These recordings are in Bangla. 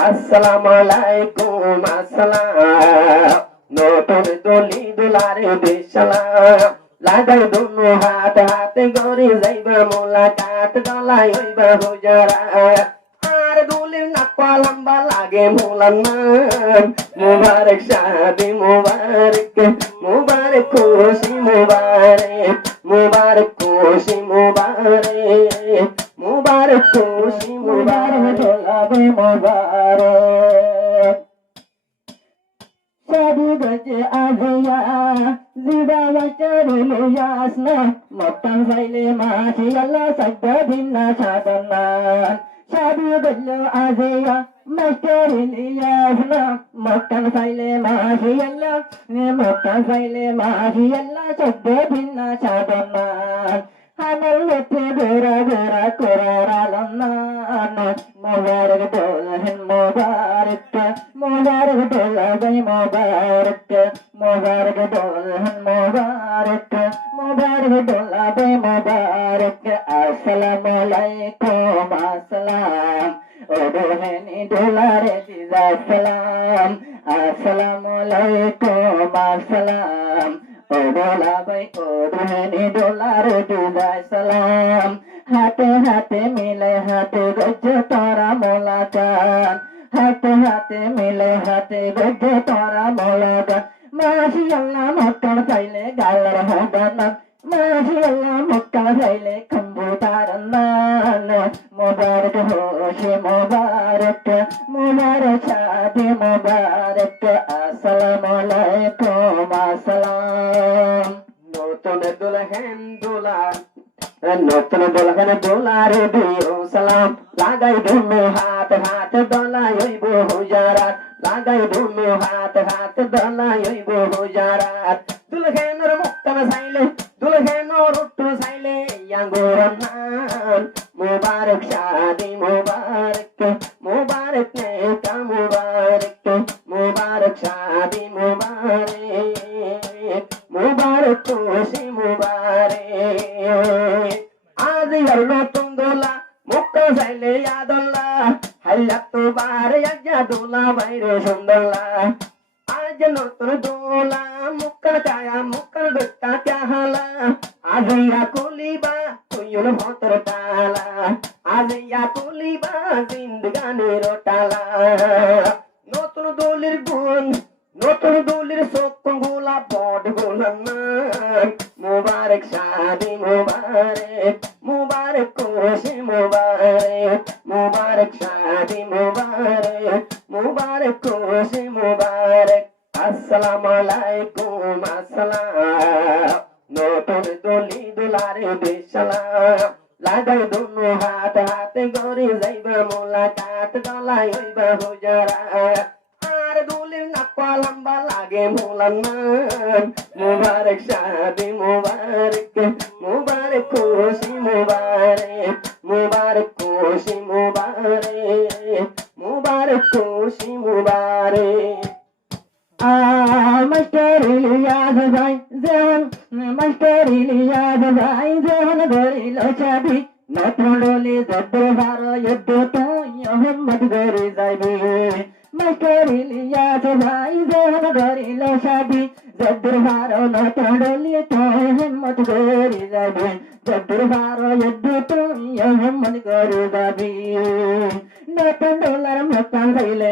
আসসালামু আলাইকুম আসসালাম নতুন দলি দুলারে বেশালাম লাগাই দুনু হাত হাতে গড়ি যাইবা মোলাকাত গলায় হইবা হুজারা আর দুলির নাকওয়া লম্বা লাগে মোলার নাম মুবারক শাদি মুবারক মুবারক খুশি মুবারক মুবারক খুশি মুবারক মুবারক খুশি মুবারক দোলাবে মুবারক শাদি গজে আজয়া জিবা বচরে ইয়াসনা মক্কান ফাইলে মাছি আল্লাহ সাদ্দা দিনা সাদনা শাদি গজে আজয়া মাস্টারে ইয়াসনা মক্কান ফাইলে মাছি আল্লাহ মক্কান ফাইলে মাছি আল্লাহ সাদ্দা দিনা সাদনা হানাল লতে গোরা গোরা কোরারালনা মুবারক দোলহেন মুবারক মুবারক দোলগাই মুবারক মুবারক দোলহেন মুবারক মুবারক দোলগাই মুবারক আসসালামু আলাইকুম আসসালাম ও দোহেনি দোলারে দিজা সালাম আসসালামু আলাইকুম আসসালাম ও দোলা ভাই ও দোহেনি দোলারে দিজা সালাম হাতে হাতে মিলে হাতে গজ্জ তোরা মোলাকান হাতে হাতে মিলে হাতে গজ্জ তোরা মোলাকান মাসি আল্লাহ মক্কা চাইলে গালার হদান মাসি আল্লাহ মক্কা চাইলে কম্বুতারান মুবারক হোশে মুবারক মুবারক শাদি মুবারক আসসালামু আলাইকুম আসসালাম নতুন দুলহেন দুলার নতুন দুলহেন দুলারে দিও সালাম লাগাই দুনু হাত হাত দলাই হইব হুজারাত লাগাই দুনু হাত হাত দলাই হইব হুজারাত দুলহেনর মুক্তান সাইলে দুলহেনর উট্টু সাইলে ইয়াঙ্গুরন নান মুবারক শাদি মুবারক মুবারক নেকা মুবারক মুবারক শাদি মুবারক মুবারক খুশি মুবারক আজ ইয়ার নতুন দোলা মুক্তা চাইলে ইয়াদুল্লা হাল্লা তোবার ইয়াজা দোলা বাইরে সুন্দরলা আজ নতুন দোলা মুক্তা চায়া মুক্তা বেটা চাহালা আজ ইয়া কুলিবা তুইন ভতর তালা আজ ইয়া কুলিবা জিন্দগানের টালা নতুন দোলের গুণ নতুন দোলের সপ্তম গোলা বড় গোলা মুবারক শাদি মুবারক মুবারক খুশি মুবারক মুবারক শাদি মুবারক মুবারক খুশি মুবারক আসসালামু আলাইকুম আসসালাম নতুন দলি দুলারে বেশালাম লাগাই দুনু হাত হাতে গড়ি যাইবা মোলাকাত গলায় হইবা হুজারা আর দুলির নাকওয়া লম্বা লাগে মোলার নাম মুবারক শাদি মুবারক মুবারক খুশি মুবারক মুবারক খুশি মুবারক মুবারক খুশি মুবারক মাস্টার ইলিয়াস ভাই যেমন মাস্টার ইলিয়াস ভাই যেমন ধরিল চাবি নতুন ডলি যত ভার যুদ্ধ তুই মোহাম্মদ করে যাইবি মাস্টার ইলিয়াস ভাই যেমন ধরিল চাবি যত ভার নতুন ডলি তুই হিম্মত করে যাবি যত ভার যুদ্ধ তুই মোহাম্মদ করে যাবি নতুন ডলার মক্কা চাইলে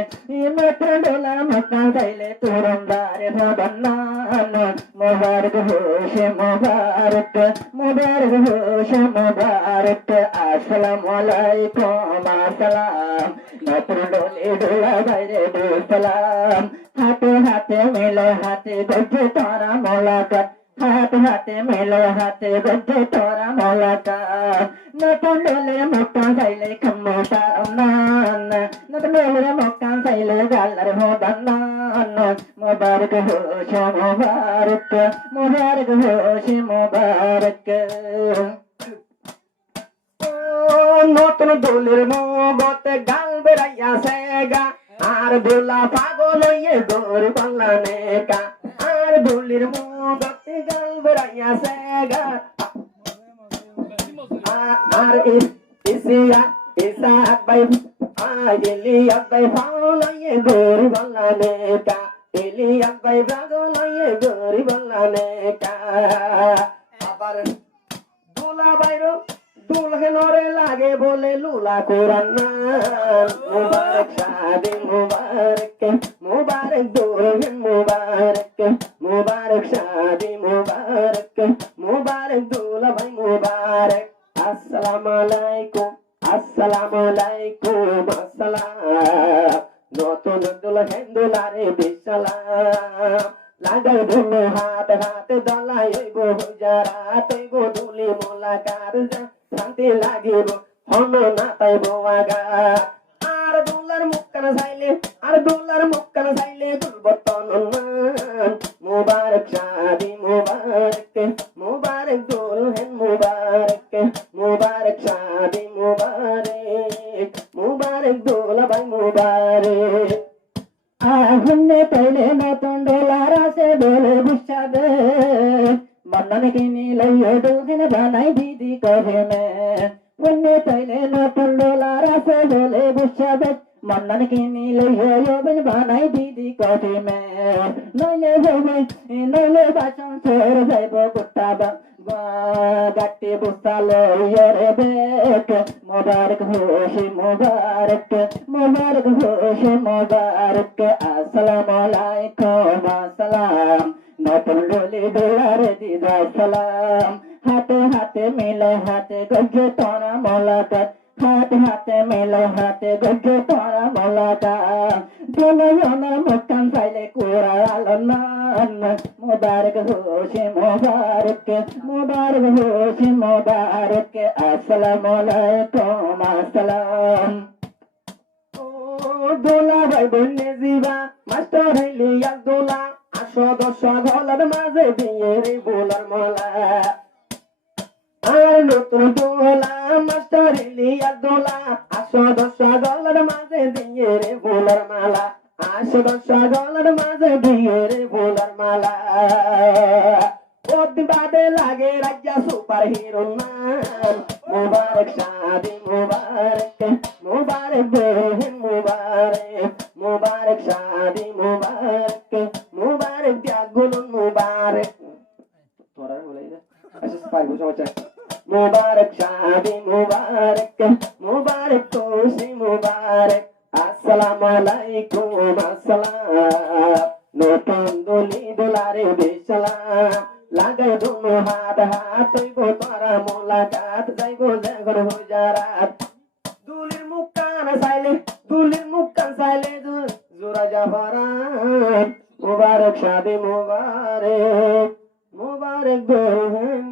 নতুন ডলার মক্কা চাইলে তুরন্দারে ভবনান মুবারক হোশে মুবারক মুবারক হোশে মুবারক আসসালামু আলাইকুম আসসালাম নতুন ডলে ডোলা বাইরে সালাম হাতে হাতে মিলে হাতে গজ্জ তোরা মোলাকাত হাতে হাতে মিলে হাতে গজ্জ তোরা মোলাকাত নতুন ডলে মক্কা চাইলে কম্বুতারান নতুন ডলে মক্কা চাইলে গালার হদান মুবারক হোশে মুবারক মুবারক হোশে মুবারক নতুন দোলের মগতে গাল বেড়াইয়া সেগা আর দোলা পাগল হইয়ে গোর বাংলা নেকা আর দোলের মগতে গাল বেড়াইয়া সেগা আর ইসিয়া ইসা ভাই আইলি ভাই লইয়ে গরিব নেকা ইলিয়াস ভাই পাগল লইয়ে গরিব নেকা আবার দুলা বাইরো দুলহেনরে লাগে বলে লুলা কোরআন মুবারক শাদি মুবারক মুবারক দুলহেন মুবারক মুবারক শাদি মুবারক মুবারক দুলা ভাই মুবারক আসসালামু আলাইকুম আসসালামু আলাইকুম আসসালাম নতুন দুলহেন দুলারে বিসালাম লাগাই ধুলো হাতে হাতে দলাই হইব হুজারা তৈব দুলি মোলাকার শান্তি লাগিব হন না পাইব আগা আর দুলার মুক্কান চাইলে আর দুলার মুক্কান চাইলে দুর্বতন মুবারক শাদি মুবারক মুবারক দুলহেন মুবারক মুবারক শাদি মুবারক মুবারক দুলা ভাই মুবারক আগুনে তৈলে নতুন ডলার আছে বলে বুঝাবে মন্নন কিনি লইয়ে দুলহেন বানাই দিদি কহে মে উন্নে তৈলে নতুন ডলার আছে বলে বুঝাবে মন্নন কিনি লইয়ে যৌবন বানাই দিদি কহে মে নইলে বাসন ছেড় যাইব কুটাবা গাটি বুসালো ইয়রে বেক মুবারক হোশি মুবারক মুবারক হোশি মুবারক আসসালামু আলাইকুম আসসালাম নতুন ডলি দুলারে দিদা সালাম হাতে হাতে মিলে হাতে গজ্জে তোরা মোলাকাত হাতে হাতে মিলে হাতে গজ্জে তোরা মোলাকাত দুলহনের মুক্কান চাইলে কুরা আলনান মুবারক হোশি মুবারক মুবারক হোশি মুবারক আসসালামু আলাইকুম আসসালাম দোলা ভাই বন্যে জীবা মাস্টার হইলি এক দোলা আসো দশ গলার মাঝে দিয়ে রে বোলার মালা আর নতুন দোলা মাস্টার হইলি এক দোলা আসো দশ গলার মাঝে দিয়ে রে বোলার মালা আসো দশ গলার মাঝে দিয়ে রে বোলার মালা বাদে লাগে রাজা সুপার হিরো মান মুবারক শাদি মুবারক মুবারক দুলহেন মুবারক মুবারক শাদি মুবারক মুবারক ত্যাগুল মুবারক তোরা বলে না আচ্ছা পারবো সমস্যা মুবারক শাদি মুবারক মুবারক খুশি মুবারক আসসালামু আলাইকুম আসসালাম নতুন দুলি দুলারে বিসালাম লাগাই দুনো হাত হাত হইব তোরা মোলাকাত যাইব দেখর হুজারাত দুলির মুক্কান চাইলে জোরা জাফরান মুবারক শাদি মুবারক মুবারক দুলহেন